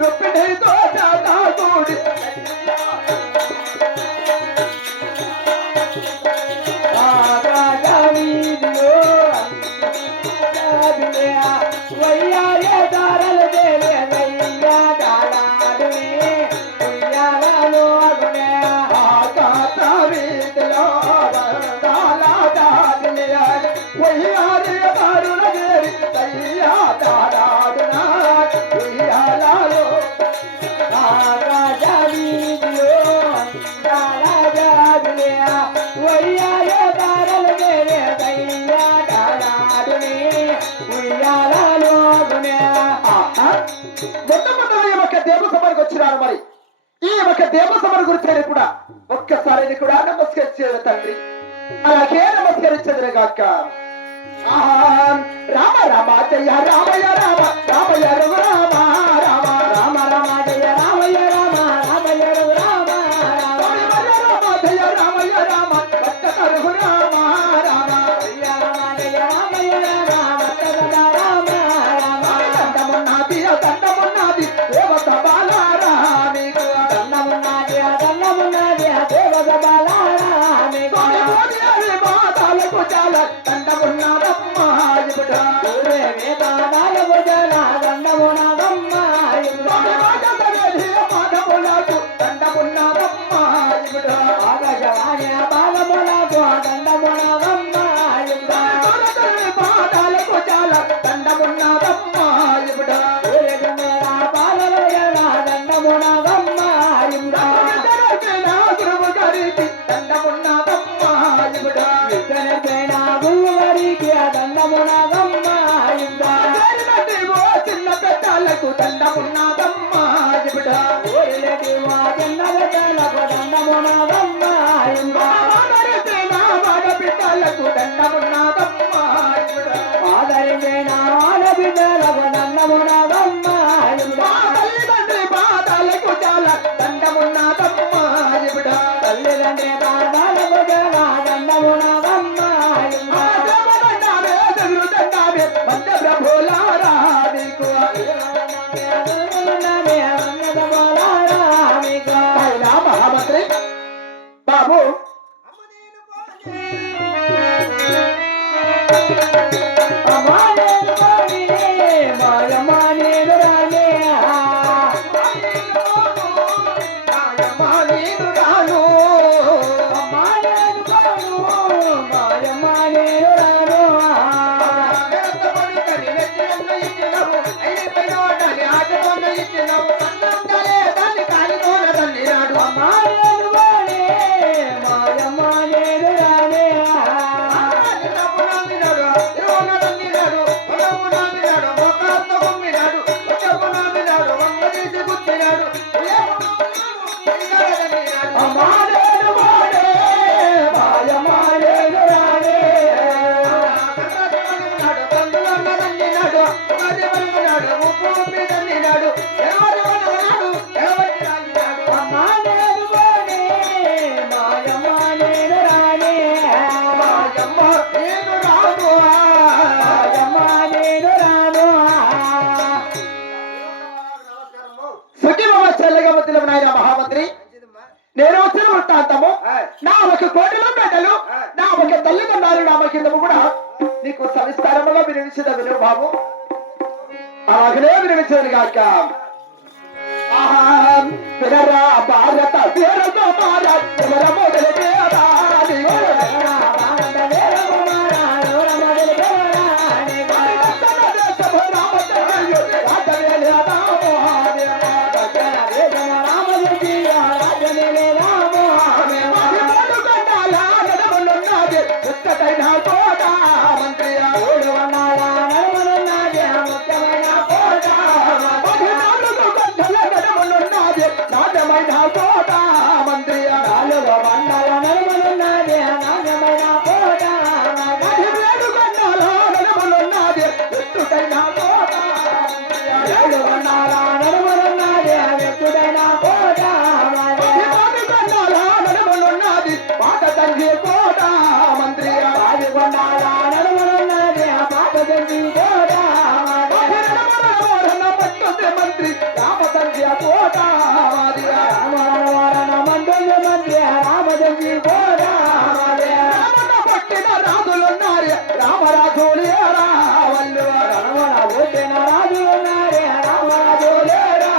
రుక్మిణితో కూడి దేవసభకు వచ్చినారు. మరి ఈ ఒక దేవసభ గురించి కూడా ఒక్కసారి కూడా నమస్కరించేది తండ్రి, అలాగే నమస్కరించదురు గాక. రామ రామ జయ రామయ్య రామ రామయ్య రఘు రామ రామ రామ రామ జయ రామయ్య రామ రామయ్య రఘు రామ రామ జయ రామయ్య రామ భక్త రఘు రామ రామ జయ రామయ్య రామ భక్త రామ రామ దండమున్నది దండమున్నది దేవత బాలారామికు దండమున్నది దండమున్నది దేవత బాలారామికు బాధాలకు చాలా దండమున్నదమ్మ ఇపుడా బాధాలకు చాలా దండమున్నదమ్మ మాధములకు దండమున్నదమ్మ ఇపుడా ఆగజవాణి బాలములకు దండమున్నదమ్మ బాధాలకు చాలా దండమున్నదమ్మ ఇపుడా దండమున్నదమ్మ ఇపుడా గురువు గారికి దండమున్నదమ్మ ఇపుడా దండమున్నదమ్మ చిన్న పెట్టాలకు దండమున్నదమ్మ ఇపుడా చిన్న పెట్టాలకు దండమున్నదమ్మ ఆడబిడ్డలకు దండమున్నదమ్మ ఇపుడా ఆదరించిన ఆడబిడ్డలకు దండమున్నదమ్మ తల్లిదండ్రి బాధలకు చాలా దండమున్నదమ్మ ఇపుడా తల్లిదండ్రి బాధలకు చాలా దండమున్నదమ్మ వంద ప్రభులారా నీకు మహామంత్రి బాబు మహామంత్రి నేను వచ్చిన వృత్తాంతము నా ఒక కోటిలో బిడ్డలు నా ఒక తల్లిదండ్రులు నా కిందము కూడా నీకు సవిస్తారముగా వినిపించద విను బాబు అలాగనే వినిపించదు కాక వినరా భారత వీరతో మొదలు మంత్రి రామచంద్ర రామరాజులేరా వాళ్ళు రమణ పుట్టిన రాజులున్నారే రామరాజులేరా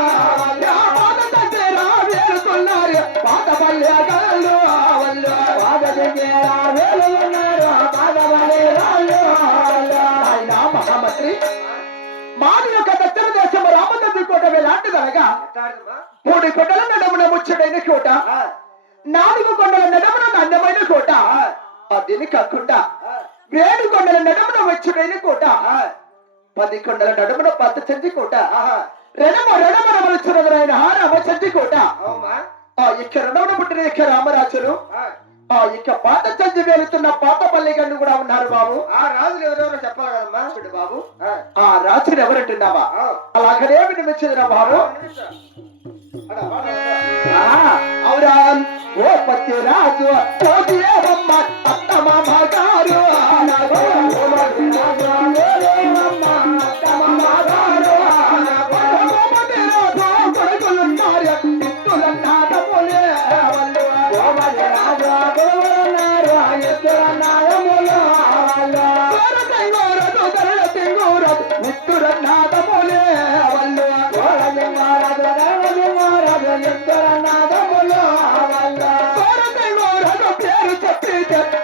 పాత దగ్గర వేలుతున్నారు పాత పల్లెగాళ్ళు వాళ్ళు పాత దగ్గర వేలున్నారు పాత పల్లెగాళ్ళు మహామంత్రి మాది యొక్క దక్షిణ దేశం రామచంద్ర కోట లాంటిదనగా 3 కొండల నడమున ముచ్చటైన కోట 4 కొండల నడమున నాణ్యమైన కోట దీని కాకుండా 7 కొండల నడమున వచ్చుడైన కోట 10 కొండల నడుమున పద్ద చంచి కోట రమలుచున్నదైన రామచంచి కోట ఇక్క రెండవన పుట్టిన ఇక్క రామరాజులు ఇక పాత చంచి వేలుతున్న పాత పల్లెగండు కూడా ఉన్నారు బాబు. ఆ రాజులు ఎవరెవరో చెప్పాలి కదమ్మా. చూడు బాబు, ఆ రాజులు ఎవరంటున్నావా? అలాగనే వినిపించదురా బాబు. అవురా ఓ పత్తి రాజు అత్త మామ గారు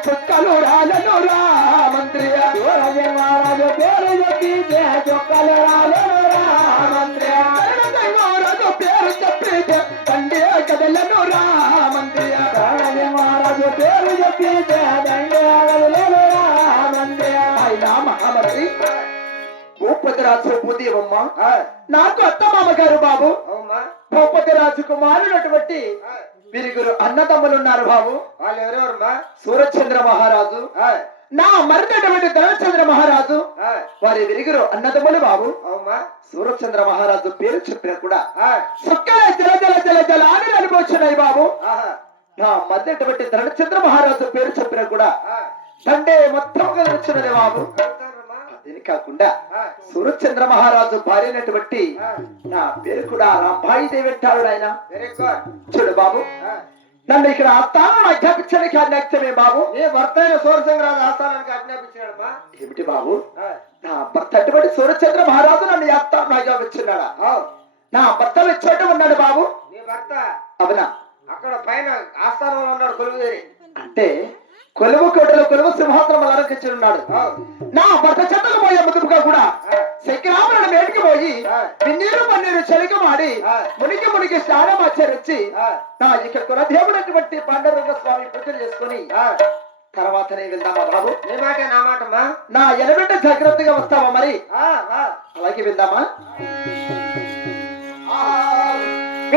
చుక్కలు రాలను రామంత్రి రాజు పేరు చెప్పితే చుక్కలు రాలను రామంత్రి రాజు పేరు చెప్పితే దండే కదలను రామంత్రి రాజు పేరు చెప్పితే దండే కదలను రామంత్రి అయినా మహామంత్రి భూపతి రాజు పుదీవమ్మ నాకు అత్త మామగారు బాబు. భూపతి రాజు కుమారునటువంటి వీరుగురు అన్నదమ్ములు ఉన్నారు బాబు. వాళ్ళు ఎవరెవరమ్మా? సూర్యచంద్ర మహారాజు, నా మరినటువంటి ధనచంద్ర మహారాజు, వారి విరుగురు అన్నదమ్ములు బాబు. సూర్యచంద్ర మహారాజు పేరు చెప్పిన కూడా సుక్కల జల జల జల జల అని అనుభవించినాయి బాబు. నా మధ్యటువంటి ధనచంద్ర మహారాజు పేరు చెప్పిన కూడా తండే మొత్తం వచ్చినది బాబు. దీని కాకుండా సూర్యచంద్ర మహారాజు భార్య అయినటువంటి నా పేరు కూడా రాంబాయి దేవి అంటాడు ఆయన. చూడు బాబు, నన్ను ఇక్కడ ఆస్థానం ఆజ్ఞాపించడానికి ఆజ్ఞాపిస్తమే బాబు. నీ భర్త అయిన సూర్యచంద్రరాజు ఆస్థానానికి ఆజ్ఞాపించాడమ్మా. ఏమిటి బాబు? నా భర్త అటువంటి సూర్యచంద్ర మహారాజు నన్ను ఆస్థానం ఆజ్ఞాపించున్నాడా? నా భర్త వచ్చేట ఉన్నాడు బాబు. నీ భర్త? అవునా. అక్కడ పైన ఆస్థానంలో ఉన్నాడు కొలువుదేరి. అంటే కొలువు కోటలో కొలువు సింహాసనం అలంకరించి ఉన్నాడు. నా భర్త చెత్తకు పోయే ముదుపుగా కూడా శక్రామరణ మేటికి పోయి విన్నీరు పన్నీరు చెలికమాడి మునికి మునికి స్నానం ఆచరించి నా ఇక కులదేవుడటువంటి పాండురంగ స్వామి పూజలు చేసుకుని తర్వాతనే వెళ్దామా బాబు? నీ మాట నా మాటమ్మా. నా ఎనబెట్ట జాగ్రత్తగా వస్తావా మరి? అలాగే వెళ్దామా?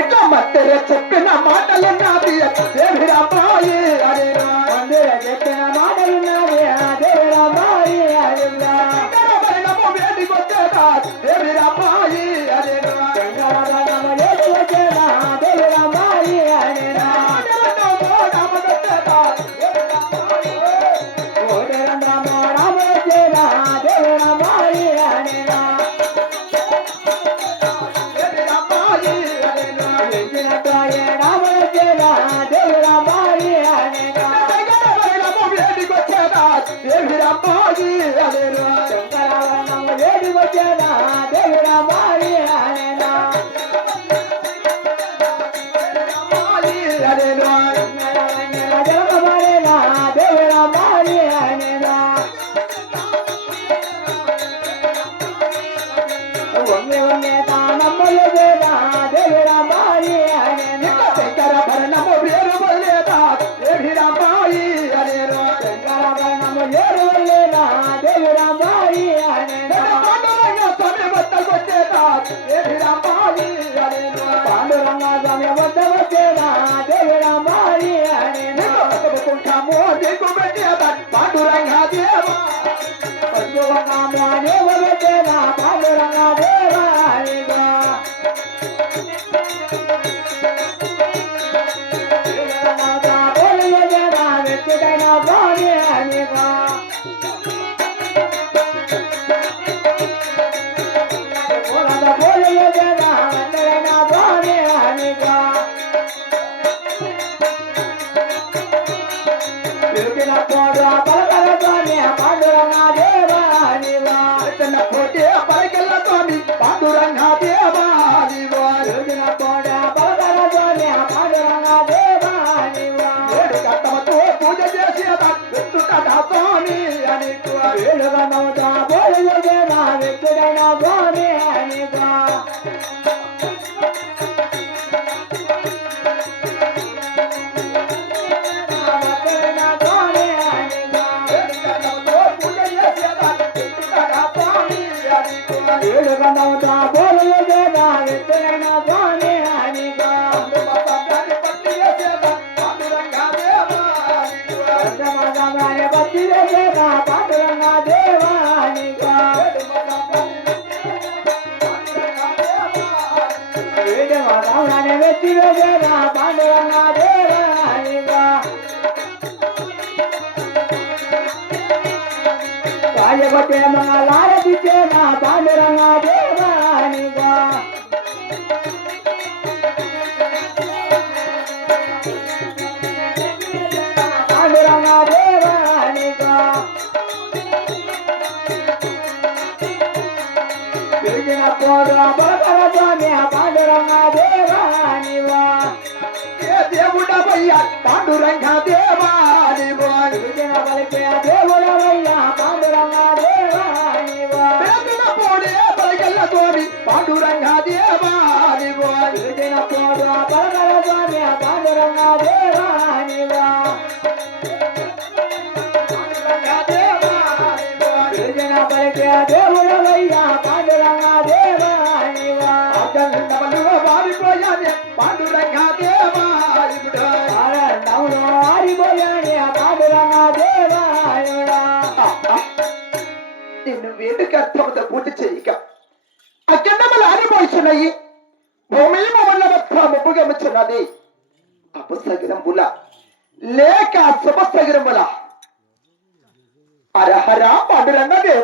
ఇట్లా మత్తెర చెప్పిన మాటలు నాది దేవి రామాయి అరేనా, చెప్పిన మాటలు నాది దేవి రామాయి అరేనా, వేడి వచ్చేదా దేవి రామాయి అరేనా, ఏది వచ్చేదా దేవి రామాయి అరేనా, పాండురంగ వేడుగనవుతా బోలుగేనా వెతుడైన గోనే అనిగా వేడుగనవుతా బోలుగేనా వెతుడైన గోనే అనిగా బతిరేగా పాండురంగ దేవానిగా వేడమరావణాన్ని వెతిరేగా పాండురంగ దేవానిగా రాజపతే మంగళారతిచేనా పాండురంగ దేవానిగా పాండురంగ దేవానిగా పిలిచిన పోదు పలకల స్వామి పాండురంగ దేవానివా ఏ దేవుడవయ్యా పాండురంగ దేవానివా పిలిచిన పలికే దేవుడవయ్యా పాండురంగ దేవానివా పిలిచిన పోడే పలకల స్వామి పాండురంగ దేవానివా పిలిచిన పోదు పలకల స్వామి పాండురంగ దేవానివా పలికే దేవుడవయ్యా పాండురంగ దేవానివా మారిపోయానే పాండురంగ దేవాయుడా మారిపోయానే పాండురంగ దేవాయుడా నిన్ను వేడుక అర్థముతో పూర్తి చేయక అఖండములు ఆరిపోయిచున్నాయి భూమి మమ్మల్ని మొత్తం ముప్పుగముచున్నది అపసగిరంబుల లేక శుభసగిరంబుల హర హర పాండురంగ దేవ